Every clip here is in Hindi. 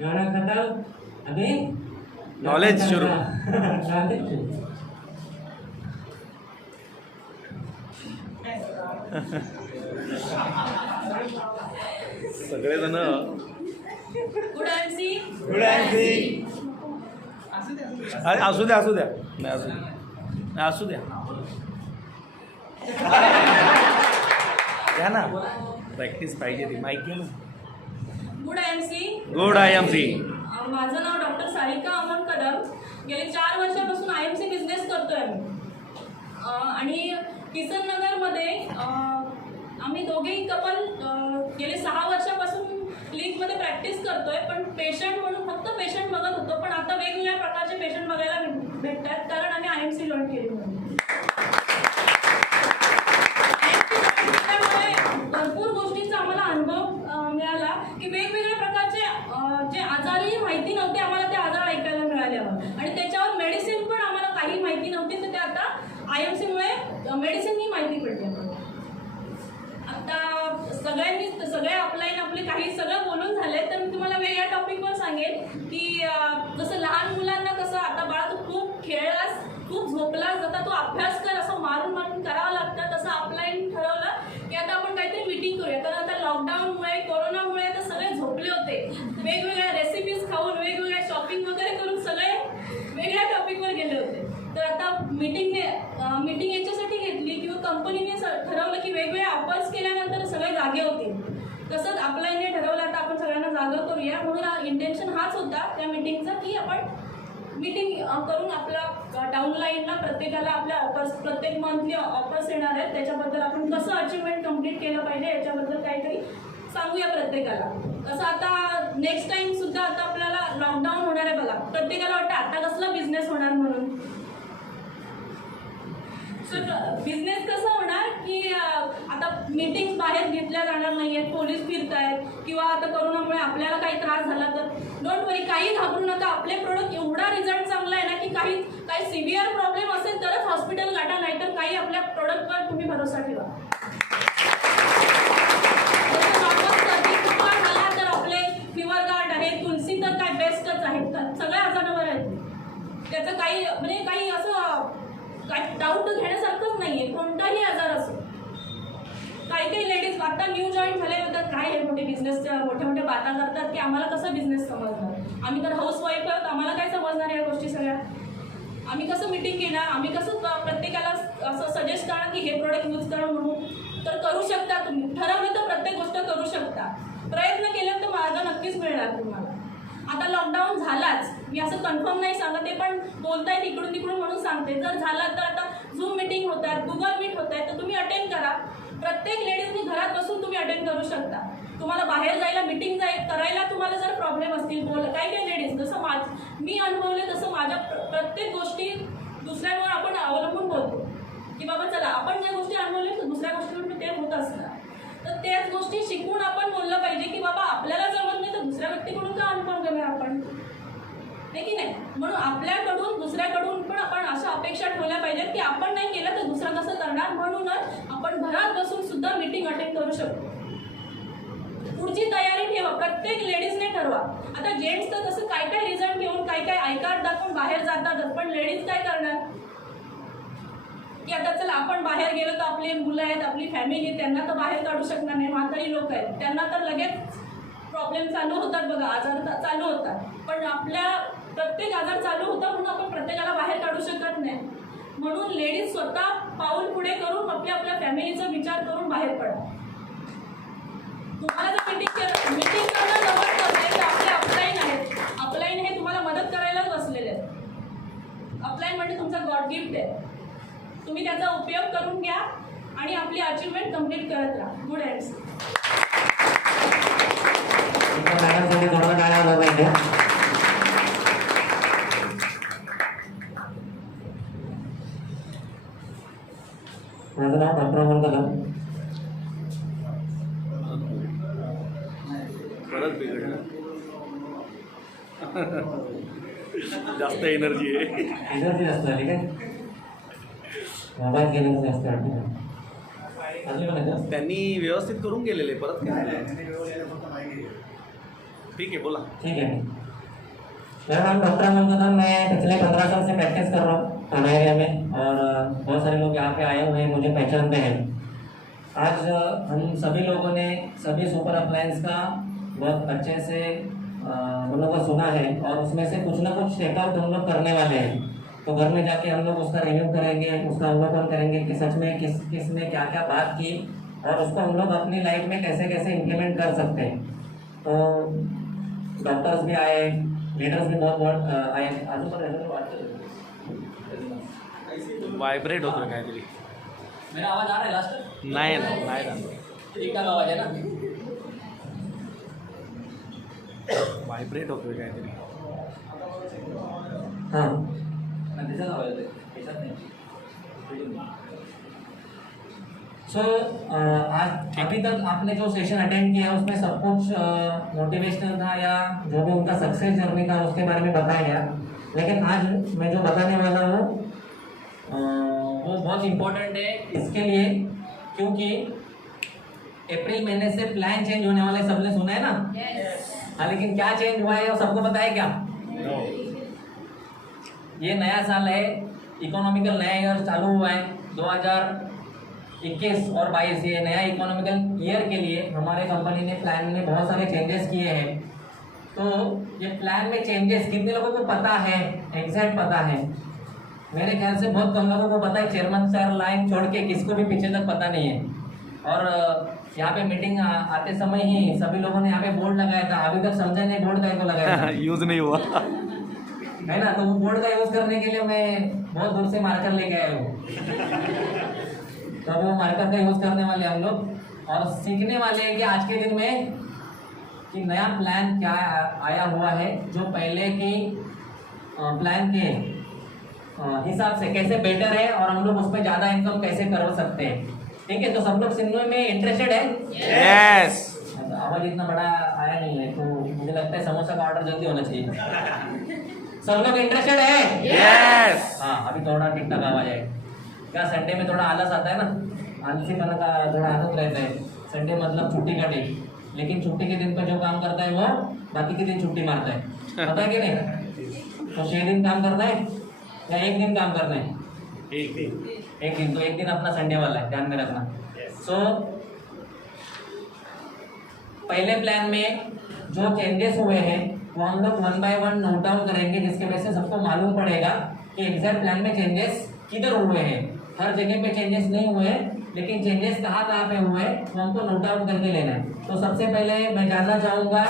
गाना खत्म, अभी नॉलेज शुरू. सगळेजण गुड एमसी. अरे असू द्या असू द्या नाही असू द्या नाही असू द्या द्या ना प्रॅक्टिस पाहिजे ती माईक घेऊन. Good MC. Good I M C. माझं नाव डॉक्टर सारिका अमन कदम. गेले 4 वर्षापासून IMC बिझनेस करतोय मी. आणि किसन नगरमध्ये आम्ही दोघेही कपल गेले 6 वर्षापासून लीगमध्ये प्रॅक्टिस करतोय. पण पेशंट म्हणून फक्त पेशंट बघत होतो, पण आता वेगवेगळ्या प्रकारचे पेशंट बघायला भेटतात कारण आम्ही IMC जॉईन केली म्हणून. भरपूर गोष्टींचा आम्हाला अनुभव मिळाला की वेगवेगळ्या प्रकारचे जे आजारही माहिती नव्हते आम्हाला ते आजार ऐकायला मिळाल्यावर, आणि त्याच्यावर मेडिसिन पण आम्हाला काही माहिती नव्हती, तर ते आता IMC मुळे मेडिसिन ही माहिती पडली. आता सगळे ऑफलाईन आपले काही सगळं बोलून झाले, तर मी तुम्हाला वेगळ्या टॉपिकवर सांगेल की जसं लहान मुलांना कसं आता बाळा तू खूप खेळलास, खूप झोपलास, आता तू अभ्यास कर असं मारून करावं लागतं, तसं ऑफलाईन ठरवलं की आता आपण काहीतरी मीटिंग करूया. तर आता लॉकडाऊनमुळे कोरोनामुळे आता सगळे झोपले होते, वेगवेगळ्या रेसिपीज खाऊन वेगवेगळ्या शॉपिंग वगैरे करून सगळे वेगळ्या टॉपिकवर गेले होते. तर आता मीटिंग याच्यासाठी घेतली किंवा कंपनीने ठरवलं की वेगवेगळ्या ऑफर्स केल्यानंतर सगळे जागे होतील. तसंच ऑफलाईनने ठरवलं आता आपण सगळ्यांना जागा करूया, म्हणून इंटेन्शन हाच होता त्या मीटिंगचा की आपण मीटिंग करून आपल्या डाऊनलाईनला प्रत्येकाला आपल्या ऑफर्स प्रत्येक मंथली ऑफर्स येणार आहेत, त्याच्याबद्दल आपण कसं अचिव्हमेंट कंप्लीट केलं पाहिजे याच्याबद्दल काहीतरी सांगूया प्रत्येकाला. तसं आता नेक्स्ट टाइम सुद्धा आता आपल्याला लॉकडाऊन होणार आहे बघा. प्रत्येकाला वाटतं आता कसला बिझनेस होणार म्हणून. बिझनेस कसं होणार की आता मीटिंग्स बाहेर घेतल्या जाणार नाही आहेत, पोलीस फिरत आहेत, किंवा आता कोरोनामुळे आपल्याला काही त्रास झाला तर डोंट वरी, काही घाबरू नका. आपले प्रोडक्ट एवढा रिझल्ट चांगला आहे ना की काही सिव्हिअर प्रॉब्लेम असेल तरच हॉस्पिटल गाठा, नाही तर काही आपल्या प्रोडक्टवर तुम्ही भरोसा ठेवा. झाला तर आपले फिवर गार्ड आहे, तुलसी तर काय बेस्टच आहेत, सगळ्या आजारावर आहेत. त्याचं काही म्हणजे काही असं काही डाऊट घेण्यासारखंच नाहीये, कोणताही आजार असो. काही लेडीज आता न्यू जॉईन झाले होतात, काय हे मोठे बिझनेसच्या मोठ्या मोठ्या बाता करतात की आम्हाला कसं बिझनेस समजणार, आम्ही तर हाऊसवाईफ आहोत, आम्हाला काय समजणार या गोष्टी सगळ्या. आम्ही कसं मीटिंग घेणार, आम्ही कसं प्रत्येकाला असं सजेस्ट करणार की हे प्रोडक्ट यूज करा म्हणून. तर करू शकता तुम्ही, ठरवलं तर प्रत्येक गोष्ट करू शकता. प्रयत्न केले तर मार्ग नक्कीच मिळणार तुम्हाला. आता लॉकडाऊन झालाच, मी असं कन्फर्म नाही सांगते, पण बोलतायत इकडून तिकडून म्हणून सांगते. जर झाला तर आता झूम मीटिंग होत आहेत, गुगल मीट होत आहेत, तर तुम्ही अटेंड करा. प्रत्येक लेडीजनी घरात बसून तुम्ही अटेंड करू शकता. तुम्हाला बाहेर जायला मीटिंग करायला तुम्हाला जर प्रॉब्लेम असतील, काही लेडीज जसं मी अनुभवले तसं माझ्या प्रत्येक गोष्टी दुसऱ्यांवर आपण अवलंबून बोलतो की बाबा चला आपण ज्या गोष्टी अनुभवल्या तर दुसऱ्या गोष्टीवर ते होत असतात. तर त्याच गोष्टी शिकून आपण बोललं पाहिजे की बाबा आपल्याला जमत नाही तर दुसऱ्या व्यक्तीकडून का अनुभव घेऊया आपण, नाही की नाही. म्हणून आपल्याकडून दुसऱ्याकडून पण आपण अशा अपेक्षा ठेवल्या पाहिजेत की आपण नाही केलं तर दुसरा कसं करणार. म्हणूनच आपण घरात बसून सुद्धा मीटिंग अटेंड करू शकतो. पुढची तयारी ठेवा, प्रत्येक लेडीजने ठरवा. आता जेंट्स तर तसं काय काय रिझल्ट घेऊन काय काय आय कार्ड दाखवून बाहेर जातातच, पण लेडीज काय करणार की आता चला आपण बाहेर गेलो तर आपले मुलं आहेत, आपली फॅमिली, त्यांना तर बाहेर काढू शकणार नाही. म्हातारी लोक आहेत, त्यांना तर लगेच प्रॉब्लेम चालू होतात बघा, आजार चालू होतात. पण आपल्या प्रत्येक आजार चालू होता म्हणून आपण प्रत्येकाला बाहेर काढू शकत नाही. म्हणून लेडीज स्वतः पाऊल पुढे करून आपल्या फॅमिलीचा विचार करून बाहेर पडा. तुम्हाला जर मीटिंग करणं जवळ असेल तर आपले ऑफलाईन आहेत. ऑफलाईन हे तुम्हाला मदत करायलाच बसलेले आहेत. ऑफलाईन म्हणजे तुमचा गॉड गिफ्ट आहे. तुम्ही त्याचा उपयोग करून घ्या आणि आपली अचिव्हमेंट कंप्लीट करत राहा. Good ends. माझं नाव डॉक्टर अमन कदम. परत बिघडलं. जास्त एनर्जी आहे. एनर्जी जास्त आली काय, मोबाईल गेल्याचं जास्त वाटतं. अजून म्हणायचं त्यांनी व्यवस्थित करून गेलेले परत काय ठीक आहे बोला. ठीक है। मेरा नाम डॉक्टर अमन कदम, मैं पिछले 15 साल से प्रैक्टिस कर रहा हूँ थाना एरिया में और बहुत सारे लोग यहाँ पे आए हुए हैं, मुझे पहचानते हैं। आज हम सभी लोगों ने सभी सुपर अप्लायंस का बहुत अच्छे से हम लोग को सुना है और उसमें से कुछ ना कुछ चेकआउट हम लोग करने वाले हैं। तो घर में जाके हम लोग उसका रिव्यू करेंगे, उसका अवलोकन करेंगे कि सच में किस ने क्या क्या बात की और उसको हम लोग अपनी लाइफ में कैसे कैसे इम्प्लीमेंट कर सकते हैं। तो डॉक्टर्स भी आए, लीडर्स भी बहुत आए। व्हायब्रेट होतं काहीतरी. मेरा आवाज आ रहा है लास्ट नाही नाही ना ठीक ठाक आवाज है ना. व्हायब्रेट होतोय काहीतरी. हाँ दिसत आवाज येतोय दिसत नाही. सो आज अभी तक आपने जो सेशन अटेंड किया उसमें सब कुछ मोटिवेशनल था या जो भी उनका सक्सेस जर्नी था उसके बारे में बताया गया, लेकिन आज मैं जो बताने वाला हूँ वो बहुत इम्पोर्टेंट है इसके लिए, क्योंकि अप्रैल महीने से प्लान चेंज होने वाला है, सबने सुना है ना? हाँ, लेकिन क्या चेंज हुआ है वो सबको पता है क्या? ये नया साल है, इकोनॉमिकल नया ईयर चालू हुआ है 2021 और 22। ये नया इकोनॉमिकल ईयर के लिए हमारे कंपनी ने प्लान में बहुत सारे चेंजेस किए हैं। तो ये प्लान में चेंजेस कितने लोगों को पता है, एग्जैक्ट पता है? मेरे ख्याल से बहुत कम लोगों को पता है। चेयरमैन सर लाइन छोड़ के किसको भी पीछे तक पता नहीं है। और यहाँ पे मीटिंग आते समय ही सभी लोगों ने यहाँ पे बोर्ड लगाया था, अभी तक समझा नहीं बोर्ड का लगाया था यूज नहीं हुआ है ना? तो वो बोर्ड का यूज करने के लिए मैं बहुत दूर से मार्कर लेके आया हूँ। तो वो मार्कर का यूज करने वाले हम लोग और सीखने वाले हैं कि आज के दिन में कि नया प्लान क्या आया हुआ है, जो पहले की प्लान के हिसाब से कैसे बेटर है और हम लोग उसमें ज़्यादा इनकम कैसे कर सकते हैं। ठीक है, तो सब लोग सुनने में इंटरेस्टेड है? यस. आवाज इतना बड़ा आया नहीं है, तो मुझे लगता है समोसा का ऑर्डर जल्दी होना चाहिए। सब लोग इंटरेस्टेड है? यस. हाँ, अभी थोड़ा ठीक ठाक आवाज है। क्या संडे में थोड़ा आलस आता है ना, आलसीपना का थोड़ा आदत रहता है। संडे मतलब छुट्टी का डे, लेकिन छुट्टी के दिन पर जो काम करता है वो बाकी के दिन छुट्टी मारता है, पता है कि नहीं? तो 6 दिन काम करना है या 1 दिन काम करना है? एक दिन. तो एक दिन अपना संडे वाला है, ध्यान में रखना। सो पहले प्लान में जो चेंजेस हुए हैं वो हम लोग 1 बाय 1 नोट डाउन करेंगे, जिसके वजह से सबको मालूम पड़ेगा कि एग्जैक्ट प्लान में चेंजेस किधर हुए हैं। हर जगह पे चेंजेस नहीं हुए, लेकिन चेंजेस कहाँ कहाँ पे हुए वो हमको नोट डाउन करके लेना है। तो सबसे पहले मैं जानना चाहूँगा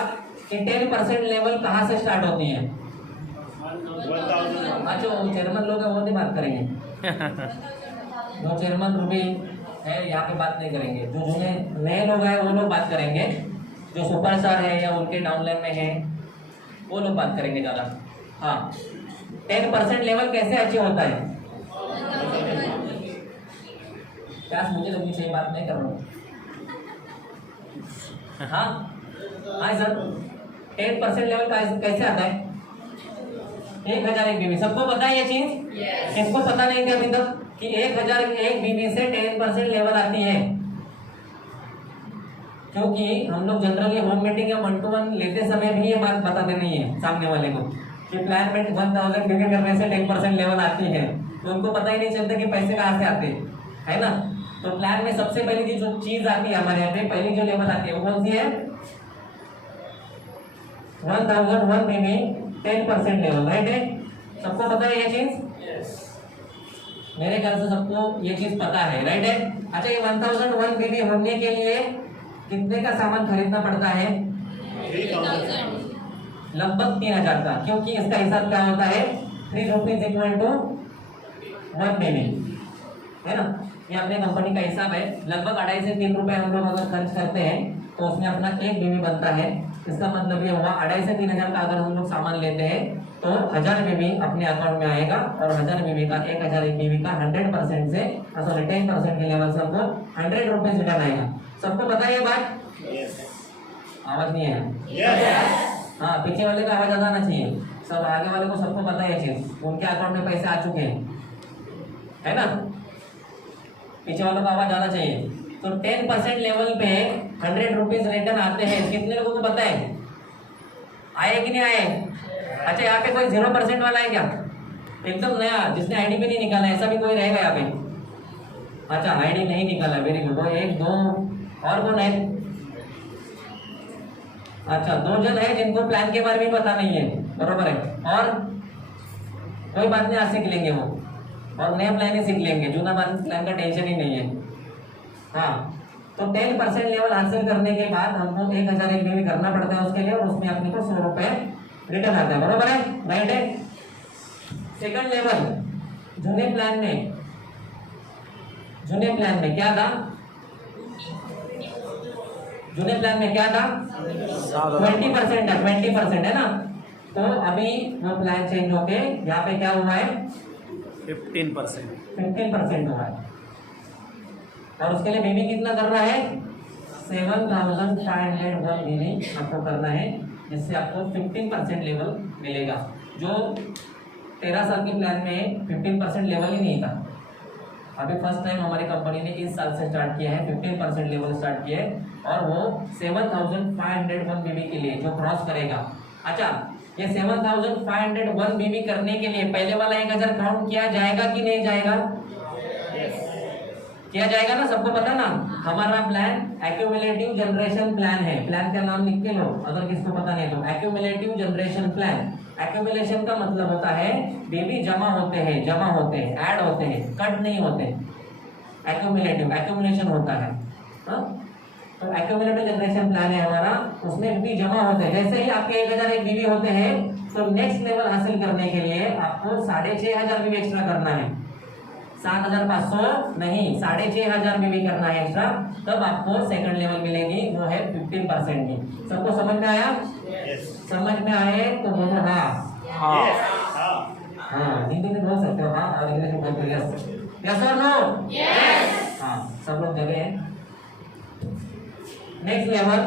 कि 10% लेवल कहाँ से स्टार्ट होती है? अच्छा, चेयरमैन लोग हैं वो नहीं बात करेंगे। जो चेयरमैन रूबी है यहाँ पे बात नहीं करेंगे, जो नए लोग हैं वो लोग बात करेंगे, जो सुपरस्टार है या उनके डाउनलाइन में है वो लोग बात करेंगे ज़्यादा। हाँ, 10% लेवल कैसे अचीव होता है? क्या मुझे लगनी चाहिए, बात नहीं कर रहा हूँ। हाँ सर, 10% लेवल कैसे आता है? 1001 बीवी, सबको पता है ये चीज? किसको पता नहीं था अभी तक कि 1001 बीवी से 10% लेवल आती है? क्योंकि हम लोग जनरली होम मीटिंग या 1-to-1 लेते समय भी ये बात बताते नहीं है सामने वाले को कि प्लान में 1000 बीवी करने से 10% लेवल आती है, तो उनको पता ही नहीं चलता कि पैसे कहाँ से आते हैं, है ना? तो प्लान में सबसे पहली जो चीज आती है हमारे यहाँ पे, पहली जो लेवल आती है वो कौन सी है? 1001 बीवी 10% लेवल, राइट है? सबको पता है ये चीज? मेरे ख्याल से सबको ये चीज पता है, राइट है? अच्छा, ये 1001 बीवी होने के लिए कितने का सामान खरीदना पड़ता है? लगभग 3000 का, क्योंकि इसका हिसाब क्या होता है? 3 रुपीज इक्वल टू 1 बीवी, है ना? ये अपने कंपनी का हिसाब है। लगभग 2.5 से 3 रुपए हम लोग अगर खर्च करते हैं तो उसमें अपना 1 बीवी बनता है। इसका मतलब ये हुआ 2.5 से 3000 का अगर हम लोग सामान लेते हैं तो 1000 बीवी अपने अकाउंट में आएगा और 1000 बीवी का 1001 बीवी का 100% से 10% के लेवल से हमको 100 रुपीज रिटर्न आएगा। सबको पता है ये बात? आवाज नहीं है? हाँ, पीछे वाले का आवाज आ जाना चाहिए। सब आगे वाले को सबको पता है ये चीज, उनके अकाउंट में पैसे आ चुके हैं, है ना? पीछे वालों का आवाज आना चाहिए। तो 10% लेवल पे 100 रुपीज रिटर्न आते हैं। कितने लोगों को पता है? आए कि नहीं आए? अच्छा, यहाँ पे कोई 0% वाला है क्या? एकदम नया जिसने आईडी भी नहीं निकाला, ऐसा भी कोई रहेगा यहाँ पे? अच्छा, आईडी नहीं निकाला, वेरी गुड। एक दो और कौन है? अच्छा, 2 जन है जिनको प्लान के बारे में पता नहीं है, बरोबर है। और कोई बात नहीं, आज सीख लेंगे वो, और नया प्लान ही सीख लेंगे, जूना प्लान का टेंशन ही नहीं है। हाँ, तो 10% लेवल हासिल करने के बाद हमको 1000 एक भी करना पड़ता है उसके लिए, और उसमें अपने को 100 रुपए रिटर्न आता है, बरोबर है, राइट है। सेकंड लेवल जूने प्लान में क्या था? जूने प्लान में क्या था? 20% है, 20% है ना। तो अभी वो प्लान चेंज होके यहाँ पे क्या हुआ है? 15% हुआ है। और उसके लिए बीबी कितना करना है? 7501 बीबी आपको करना है, जिससे आपको 15% लेवल मिलेगा। जो 13 साल के प्लान में 15% लेवल ही नहीं था। अभी फर्स्ट टाइम हमारी कंपनी ने इस साल से स्टार्ट किया है, 15% लेवल स्टार्ट किया है, और वो 7501 बीबी के लिए जो क्रॉस करेगा। अच्छा, ये 7501 बीबी करने के लिए पहले वाला 1000 काउंट किया जाएगा कि नहीं जाएगा? किया जाएगा ना, सबको पता ना। हमारा प्लान एक्यूमुलेटिव जनरेशन प्लान है। प्लान का नाम लिख के लो अगर किसको पता नहीं तो, एक्यूमुलेटिव जनरेशन प्लान। एक्यूमुलेशन का मतलब होता है बेबी जमा होते हैं, ऐड होते हैं, कट नहीं होते। एक्यूमुलेशन होता है। तो एक्यूमुलेटिव जनरेशन प्लान है हमारा, उसमें बीबी जमा होते हैं। जैसे ही आपके 1000 एक बीबी होते हैं, तो नेक्स्ट लेवल हासिल करने के लिए आपको 6500 बीबी एक्स्ट्रा करना है। 7500 नहीं, 6500 बीबी करना है एक्स्ट्रा, तब आपको सेकंड लेवल मिलेगी, वो है 15% की। सबको समझ में आया? समझ में आए तो बोलो हाँ। हाँ, हिंदी में बोल सकते हो हाँ, और इंग्लिश में बोलते हो यस। यस और नो? यस। हाँ, सब लोग जगह हैं। नेक्स्ट लेवल,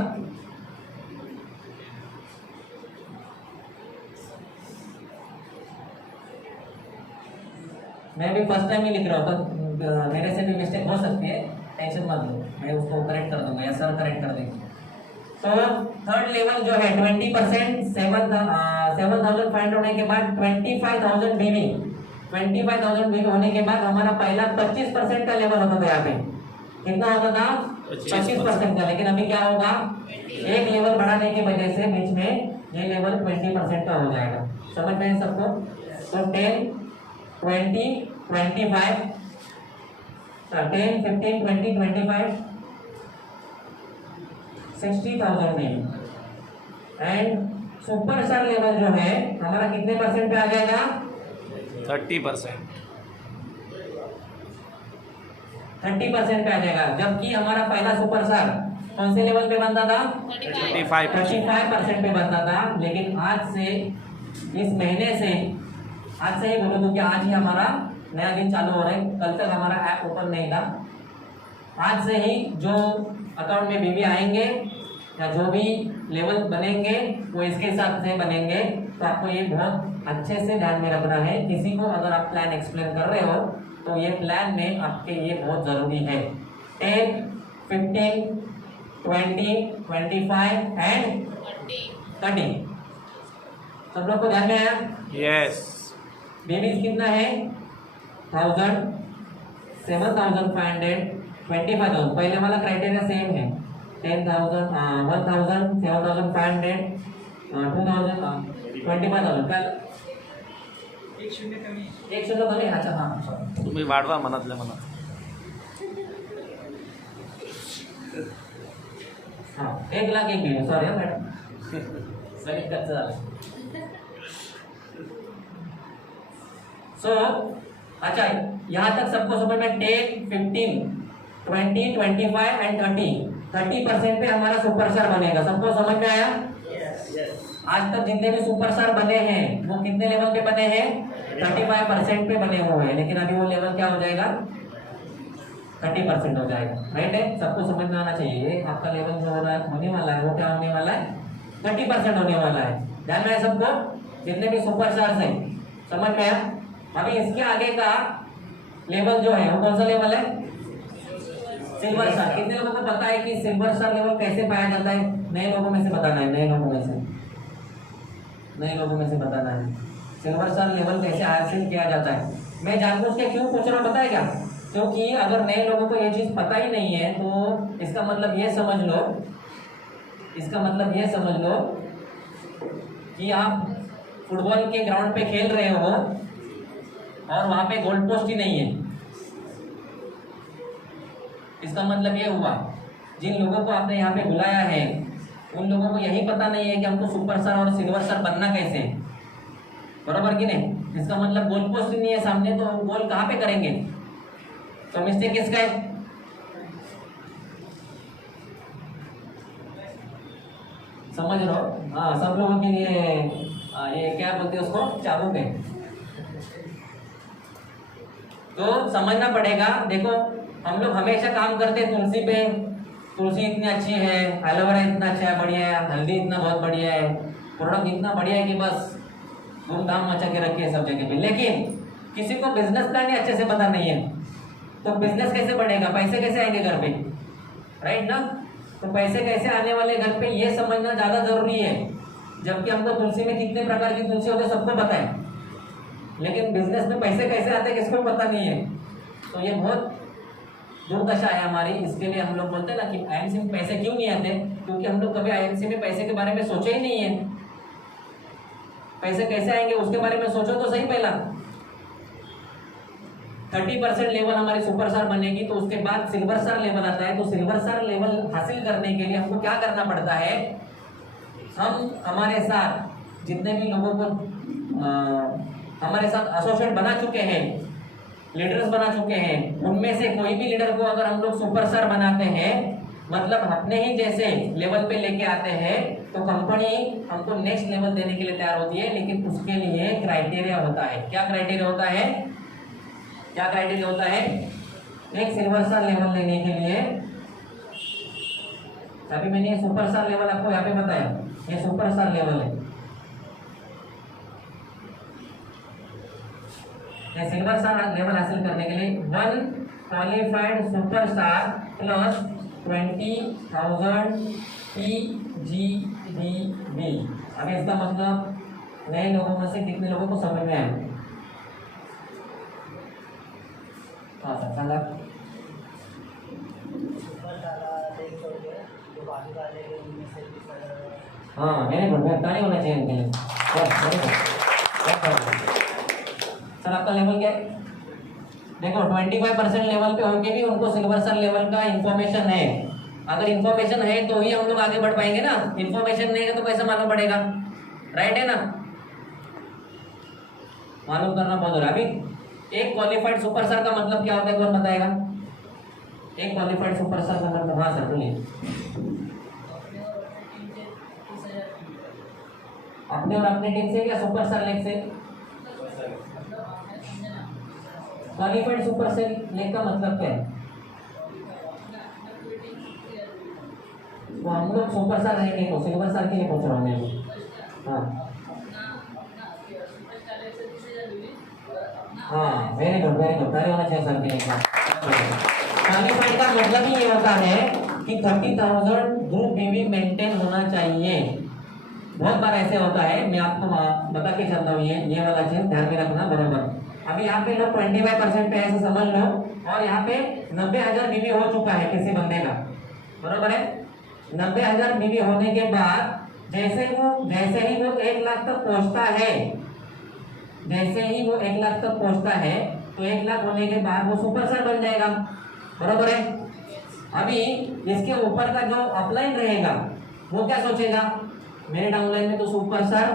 मैं भी फर्स्ट टाइम ही लिख रहा हूँ, तो मेरे से भी मिस्टेक हो सकती है, टेंशन मत लो, मैं उसको करेक्ट कर दूंगा या सर करेक्ट कर देंगे। तो थर्ड लेवल जो है 20%, 7500 होने के बाद 25,000 बीबी, 25,000 बीबी होने के बाद हमारा पहला 25% का लेवल होता था। यहाँ पे कितना होता था? 25% का। लेकिन अभी क्या होगा? एक लेवल बढ़ाने की वजह से बीच में ये लेवल 20% का हो जाएगा। समझ में सबको? तो 10, 20, 25, 10, 15, 20, 25, 60,000 बीबी। एंड सुपरस्टार लेवल जो है हमारा कितने परसेंट पे आ जाएगा? 30%। 30% पे आ जाएगा। जबकि हमारा पहला सुपरस्टार कौन से लेवल पे बनता था? 35% पे बनता था। लेकिन आज से, इस महीने से, आज से ही बोलो तो क्या, आज ही हमारा नया दिन चालू हो रहा है। कल तक हमारा ऐप ओपन नहीं था। आज से ही जो अकाउंट में बीबी आएंगे या जो भी लेवल बनेंगे वो इसके हिसाब से बनेंगे। तो आपको ये बहुत अच्छे से ध्यान में रखना है। किसी को अगर आप प्लान एक्सप्लेन कर रहे हो तो ये प्लान में आपके ये बहुत ज़रूरी है। 10, 15, 20, 25 एंड 30। सब लोग को ध्यान में आया? यस। बेबीज कितना है? 1000, 7500, 25,000। पहले वाला क्राइटेरिया सेम है। 10,000, 1,000, 7,500, 2,000, 25,000। कल एक शून्य कमी। अच्छा हाँ, तुम्ही वाढवा मनातल्या मनात. हाँ, 1,00,000 एक मिलियन। सॉरी मॅडम, गणित कच्चं झालं. सो अच्छा, यहाँ तक सबको समझ में? 10, 15, 20, 25 एंड 30% पे हमारा सुपरस्टार बनेगा। सबको समझ में आया? आज तक जितने भी सुपरस्टार बने हैं वो कितने लेवल पे बने हैं? 35% पे बने हुए हैं। लेकिन अभी वो लेवल क्या हो जाएगा? 30% हो जाएगा। राइट है? सबको समझ में आना चाहिए। आपका लेवल जो हो रहा है, होने वाला है, वो क्या होने वाला है? 30% होने वाला है। ध्यान में है सबको? जितने भी सुपरस्टार्स हैं, समझ में आया? अभी इसके आगे का लेवल जो है वो कौन सा लेवल है? सिल्वर स्टार, कितने लोगों को पता है कि सिल्वर स्टार लेवल कैसे पाया जाता है? नए लोगों में से बताना है, नए लोगों में से बताना है सिल्वर स्टार लेवल कैसे हासिल किया जाता है। मैं जानबूझ के क्यों पूछ रहा हूँ पता है क्या? क्योंकि अगर नए लोगों को ये चीज़ पता ही नहीं है तो इसका मतलब ये समझ लो कि आप फुटबॉल के ग्राउंड पे खेल रहे हो और वहाँ पे गोल पोस्ट ही नहीं है। इसका मतलब ये हुआ जिन लोगों को आपने यहाँ पे बुलाया है उन लोगों को यही पता नहीं है कि हमको सुपर स्टार और सिल्वर स्टार बनना कैसे है, बराबर कि नहीं? इसका मतलब गोल पोस्ट ही नहीं है सामने, तो गोल कहाँ पे करेंगे? तो मिस्टेक किसका है? समझ रहे हो? हाँ, सब लोगों के लिए ये क्या बोलते हैं उसको, चाबुक है। तो समझना पड़ेगा। देखो हम लोग हमेशा काम करते हैं तुलसी पे, तुलसी इतनी अच्छी है, एलोवेरा इतना अच्छा है, बढ़िया है, हल्दी इतना बहुत बढ़िया है, प्रोडक्ट इतना बढ़िया है कि बस धूमधाम मचा के रखिए सब जगह पे। लेकिन किसी को बिजनेस प्लान ही अच्छे से पता नहीं है तो बिजनेस कैसे बढ़ेगा, पैसे कैसे आएंगे घर पे, राइट ना? तो पैसे कैसे आने वाले घर पे ये समझना ज़्यादा जरूरी है। जबकि हमको तुलसी में कितने प्रकार की तुलसी होती है सबको पता है, लेकिन बिजनेस में पैसे कैसे आते हैं किसको पता नहीं है। तो ये बहुत दुर्दशा है हमारी। इसके लिए हम लोग बोलते हैं ना कि आईएमसी में पैसे क्यों नहीं आते, क्योंकि हम लोग कभी आईएमसी में पैसे के बारे में सोचे ही नहीं है। पैसे कैसे आएंगे उसके बारे में सोचो तो सही। पहला 30% लेवल हमारी सुपर स्टार बनेगी तो उसके बाद सिल्वर स्टार लेवल आता है। तो सिल्वर स्टार लेवल हासिल करने के लिए हमको क्या करना पड़ता है? हम हमारे साथ जितने भी लोगों को हमारे साथ एसोसिएट बना चुके हैं, लीडर्स बना चुके हैं, उनमें से कोई भी लीडर को अगर हम लोग सुपर स्टार बनाते हैं, मतलब अपने ही जैसे लेवल पे लेके आते हैं, तो कंपनी हमको नेक्स्ट लेवल देने के लिए तैयार होती है। लेकिन उसके लिए क्राइटेरिया होता है। क्या क्राइटेरिया होता है? एक सिल्वर स्टार लेवल लेने के लिए, अभी मैंने ये सुपर स्टार लेवल आपको यहाँ पे बताया, ये सुपर स्टार लेवल है। ये सिल्वर स्टार लेवल हासिल करने के लिए 1 qualified super star plus 20,000 PGDB। अभी इसका मतलब नए लोगों में से कितने लोगों को समझ में आया? हाँ सर, चला हाँ वेरी गुड, ताली होना चाहिए इनके लिए। सर आपका लेवल क्या है? देखो 25% लेवल पे होके भी उनको सिल्वर स्टार लेवल का इंफॉर्मेशन है। अगर इंफॉर्मेशन है तो ही हम लोग आगे बढ़ पाएंगे ना। इंफॉर्मेशन नहीं है तो कैसे मालूम पड़ेगा, राइट है ना? मालूम करना बहुत जरूरी। अभी एक क्वालिफाइड सुपर स्टार का मतलब क्या होता है कौन बताएगा? एक क्वालिफाइड सुपर स्टार का मतलब, हाँ सर बोलिए। अपने और अपने टीम से या सुपर स्टार लीग से? क्वालिफाइड सुपर स्टार लीग का मतलब क्या है? वो हम लोग सुपर स्टार रहेंगे तो सिल्वर स्टार के लिए पूछ रहा हूँ मैं। हाँ वेरी गुड, ताली होना चाहिए सर के लिए। क्वालिफाइड का मतलब ही ये होता है कि 30,000 ग्रुप बीवी मेंटेन होना चाहिए। बहुत बार ऐसे होता है, मैं आपको बता के चलता हूँ, ये वाला चीज ध्यान में रखना बराबर। अभी यहाँ पे लोग 25% पे ऐसे समझ लो, और यहाँ पे 90,000 बीवी हो चुका है किसी बंदे का, बराबर है? 90,000 बीवी होने के बाद जैसे ही वो 1 लाख तक पहुँचता है, तो 1 लाख होने के बाद वो सुपर स्टार बन जाएगा, बराबर है? अभी इसके ऊपर का जो अपलाइन रहेगा वो क्या सोचेगा, मेरे डाउनलाइन में तो सुपर स्टार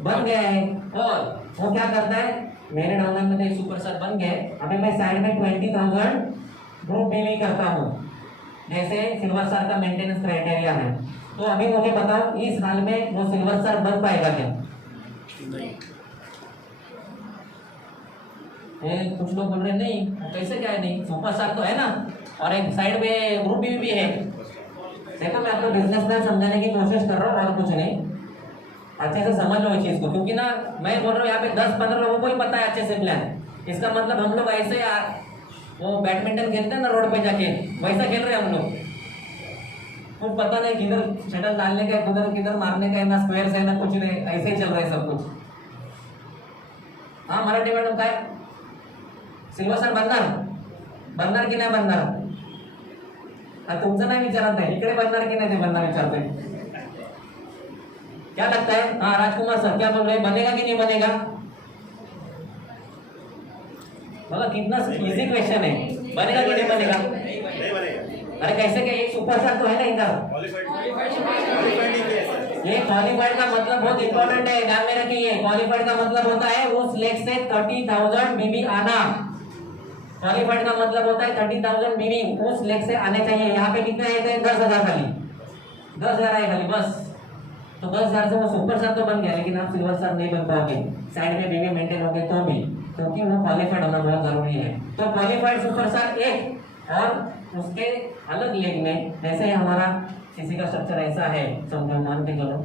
बन गया है, और वो क्या करता है, मेरे डाउनलाइन में तो एक सुपर स्टार बन गए, अभी मैं साइड में 20,000 ग्रुप बीवी करता हूँ, जैसे सिल्वर स्टार का मेंटेनेंस क्राइटेरिया है। तो अभी मुझे बताओ इस साल में वो सिल्वर स्टार बन पाएगा क्या? कुछ लोग बोल रहे नहीं, कैसे क्या है, नहीं सुपर स्टार तो है ना, और एक साइड में ग्रुप बीवी भी है। देखो मैं आपको बिजनेस प्लान समझाने की कोशिश कर रहा हूँ और कुछ नहीं, अच्छे से समझ लो इस चीज़ को, क्योंकि ना मैं बोल रहा हूँ यहाँ पे 10-15 लोगों को ही पता है अच्छे से प्लान। इसका मतलब हम लोग ऐसे वो बैडमिंटन खेलते हैं ना रोड पे जाके, वैसा खेल रहे हैं हम लोग। कुछ पता नहीं किधर शटल डालने का है, किधर किधर मारने का है, ना स्क्वायर है ना कुछ नहीं, ऐसे ही चल रहा है सब कुछ। हाँ मराठी मॅडम काय सिल्वर सर बनणार की नाही बनणार? तुमचं नाही विचारत आहे, इकडे बनणार की नाही ते बनणार विचारतोय। क्या लगता है? हाँ राजकुमार सर क्या बोल रहे हैं, बनेगा कि नहीं बनेगा? मतलब कितना इजी क्वेश्चन है, बनेगा कि नहीं बनेगा? अरे कैसे क्या, एक सुपरस्टार तो है ना इधर, ये क्वालिफाइड का मतलब बहुत इंपॉर्टेंट है, ध्यान में रखिए। क्वालिफाइड का मतलब होता है उस लेग से 30,000 बीबी आना। क्वालिफाइड का मतलब होता है 30,000 बीबी उस लेग से आने चाहिए। यहाँ पे कितने आए थे? 10,000 खाली, 10,000 आए खाली बस। तो 10,000 से वो सुपर स्टार तो बन गया, लेकिन आप सिल्वर स्टार नहीं बन पाओगे, साइड में बीबी मेंटेन हो गए तो भी, क्योंकि वो क्वालिफाइड होना बहुत जरूरी है। तो क्वालिफाइड सुपर स्टार एक, और उसके अलग लेग में, जैसे ही हमारा किसी का स्ट्रक्चर ऐसा है समझो, मान के चलो,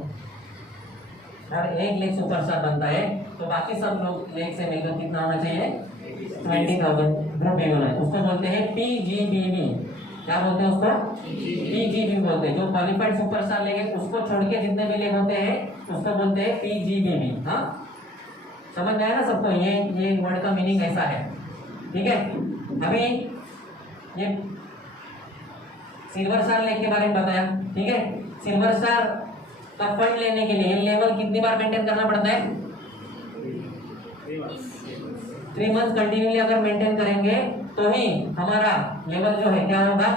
और एक लेग सुपरस्टार बनता है, तो बाकी सब लोग लेग से मिलकर कितना होना चाहिए? 20,000 ग्रुप बी होना है। उसको बोलते हैं पीजीबीबी। क्या बोलते हैं उसको? पीजीबी बोलते हैं। जो क्वालिफाइड सुपरस्टार लेंगे उसको छोड़ के जितने भी लेग होते हैं उसको बोलते हैं पीजीबीबी। हाँ समझ में आया ना सबको? ये वर्ड का मीनिंग ऐसा है, ठीक है। अभी ये सिल्वर स्टार लेग के बारे में बताया, ठीक है। सिल्वर स्टार का फंड लेने के लिए लेवल कितनी बार मेंटेन करना पड़ता है? 3 मंथ कंटिन्यूली अगर मेंटेन करेंगे तो ही हमारा लेवल जो है क्या होगा?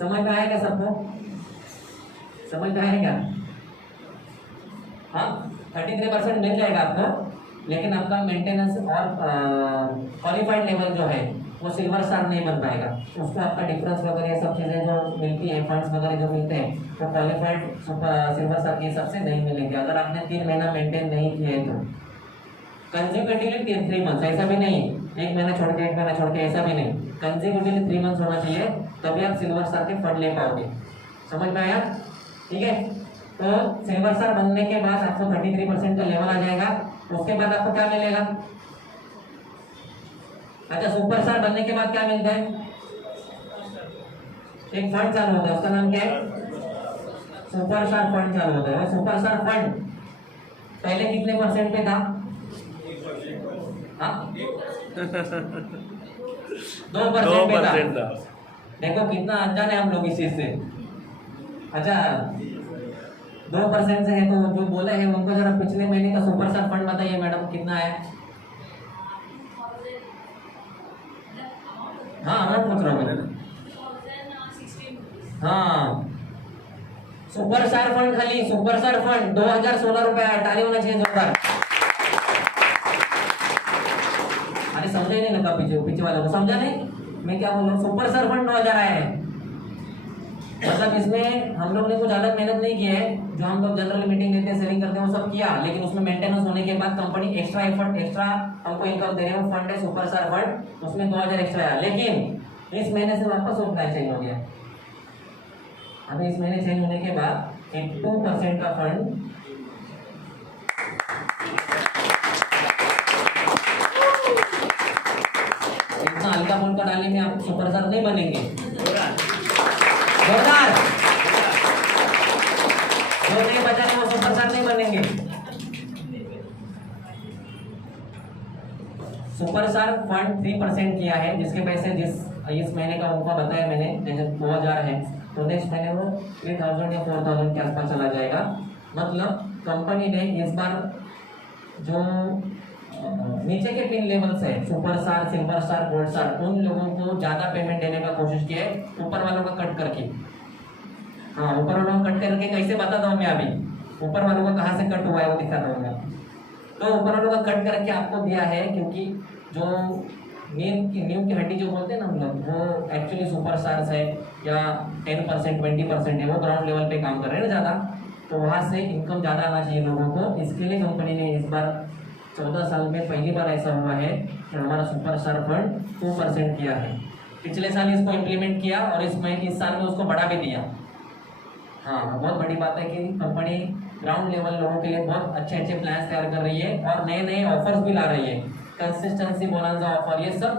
समझ में आएगा सबको? समझ में आएगा? हाँ 33% मिल जाएगा आपको, लेकिन आपका मेंटेनेंस और क्वालिफाइड लेवल जो है वो सिल्वर स्टार नहीं बन पाएगा। उसको आपका डिफरेंस वगैरह ये सब चीज़ें जो मिलती है, फंड्स वगैरह जो मिलते हैं, वो क्वालिफाइड सिल्वर स्टार के हिसाब से नहीं मिलेंगे। अगर आपने 3 महीना मेंटेन नहीं किए तो कंजिक्यूटिवली 3 मंथ्स, ऐसा भी नहीं 1 महीना छोड़ के 1 महीना छोड़ के, ऐसा भी नहीं, कंजिक्यूटिवली 3 मंथ्स होना चाहिए, तभी आप सिल्वर स्टार के फंड ले पाओगे। समझ में आया? ठीक है। तो सिल्वर स्टार बनने के बाद आपको 33% का लेवल आ जाएगा। उसके बाद आपको क्या मिलेगा? अच्छा सुपर स्टार बनने के बाद क्या मिलता है? एक फंड चालू होता है, उसका नाम क्या है? सुपर स्टार फंड चालू होता है। सुपर स्टार फंड पहले कितने % पे था? हाँ 2% पे था। देखो कितना अनजान है हम लोग इस चीज से। अच्छा 2% से है, तो जो बोला है उनको जरा पिछले महीने का सुपर स्टार फंड बताइए मैडम, कितना है? हाँ मैं पूछ रहा हूँ। हाँ सुपर स्टार फंड, खाली सुपर स्टार फंड 2016 रुपए आया। टाली होना चाहिए जोरदार। अरे समझा ही नहीं लगा, पीछे वाले को समझा नहीं मैं क्या बोल रहा हूँ? सुपर स्टार फंड 2000 आया है, मतलब इसमें हम लोग ने कुछ अलग मेहनत नहीं की है। जो हम लोग जनरल मीटिंग लेते हैं, सेलिंग करते हैं, वो सब किया, लेकिन उसमें मेंटेनेंस होने के बाद कंपनी एक्स्ट्रा एफर्ट, एक्स्ट्रा हमको इनकम दे रहे हैं। वो फंड है सुपर स्टार फंड, उसमें 2000 एक्स्ट्रा आया, लेकिन इस महीने से वापस उतना चेंज हो गया। अभी इस महीने चेंज होने के बाद 2% का फंड इतना हल्का फुल्का डालने में आप सुपर स्टार नहीं बनेंगे। जोरदार, जो नहीं बचाने वो सुपर स्टार नहीं बनेंगे। सुपर स्टार फंड 3% किया है, जिसके पैसे इस महीने का उनका बताया मैंने, जैसे 2000 है, तो नेक्स्ट महीने वो 3000 या 4000 के आसपास चला जाएगा। मतलब कंपनी ने इस बार जो नीचे के 3 लेवल्स है, super star, silver star, gold star, उन लोगों को ज्यादा पेमेंट देने का कोशिश किया है, ऊपर वालों का कट करके। हाँ ऊपर वालों का कट करके कैसे बताता हूँ मैं अभी, ऊपर वालों का कहाँ से कट हुआ है वो दिखाता हूँ मैं। तो ऊपर वालों का कट करके आपको दिया है, क्योंकि जो नींव की हड्डी जो बोलते हैं ना हम लोग, वो एक्चुअली सुपर स्टार्स है या 10% 20% है, वो ग्राउंड लेवल पे काम कर रहे हैं ना ज़्यादा, तो वहाँ से इनकम ज़्यादा आना चाहिए लोगों को। इसके लिए कंपनी ने इस बार 14 साल में पहली बार ऐसा हुआ है कि हमारा सुपर स्टार फंड 2% किया है। पिछले साल इसको इम्प्लीमेंट किया और इस साल में उसको बढ़ा भी दिया। हाँ बहुत बड़ी बात है कि कंपनी ग्राउंड लेवल लोगों के लिए बहुत अच्छे अच्छे प्लान्स तैयार कर रही है और नए नए ऑफर्स भी ला रही है। कंसिस्टेंसी बोनांजा ऑफर, ये सब